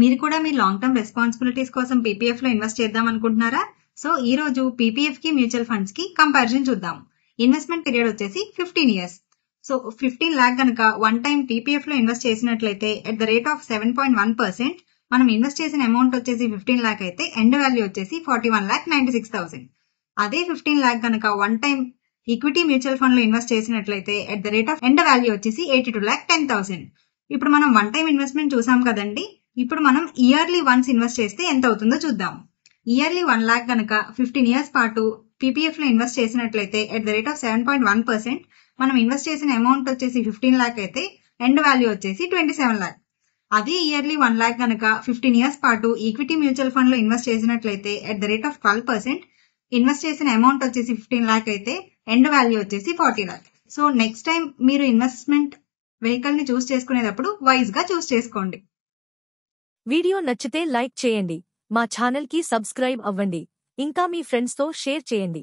మీరు కూడా మీ long term responsibilities కోసం పీపీఎఫ్ లో ఇన్వెస్ట్ చేద్దాం అనుకుంటున్నారా? సో ఈ రోజు పీపీఎఫ్ కి మ్యూచువల్ ఫండ్స్ కి కంపారిజన్ చూద్దాం. ఇన్వెస్ట్మెంట్ పీరియడ్ వచ్చేసి 15 ఇయర్స్. సో 15 లాక్ గనక వన్ టైం పీపీఎఫ్ లో ఇన్వెస్ట్ చేసినట్లయితే ఎట్ ద రేట్ ఆఫ్ 7.1%, మనం ఇన్వెస్ట్ చేసిన అమౌంట్ వచ్చేసి 15 లాక్ అయితే ఎండ్ వాల్యూ వచ్చేసి 41,96,000. అదే 15 లాక్ గనక one time equity mutual fund లో ఇన్వెస్ట్ చేసినట్లయితే at the rate of end value వచ్చేసి 82,10,000. ఇప్పుడు మనం వన్ టైం ఇన్వెస్ట్మెంట్ చూసాం కదండి. ఇప్పుడు మనం ఇయర్లీ వన్స్ ఇన్వెస్ట్ చేస్తే ఎంత అవుతుందో చూద్దాం. ఇయర్లీ 1 లాక్ గనక 15 ఇయర్స్ పాటు పీపీఎఫ్ లో ఇన్వెస్ట్ చేసినట్లయితే ఎట్ ద రేట్ ఆఫ్ 7.1%, మనం ఇన్వెస్ట్ చేసిన అమౌంట్ వచ్చేసి 15 లాక్ అయితే ఎండ్ వాల్యూ వచ్చేసి 27 లాక్. అదే ఇయర్లీ 1 లాక్ గనక 15 ఇయర్స్ పాటు ఈక్విటీ మ్యూచువల్ ఫండ్ లో ఇన్వెస్ట్ చేసినట్లయితే at the rate of 12%, invest చేసిన అమౌంట్ వచ్చేసి 15 లాక్ అయితే ఎండ్ వాల్యూ వచ్చేసి 40 లాక్. సో నెక్స్ట్ టైం మీరు ఇన్వెస్ట్మెంట్ వెహికల్ ని చూస్ చేసుకునేటప్పుడు వైజ్ గా చూస్ చేసుకోండి. వీడియో నచ్చితే లైక్ చేయండి, మా ఛానల్ కి సబ్స్క్రైబ్ అవ్వండి, ఇంకా మీ ఫ్రెండ్స్ తో షేర్ చేయండి.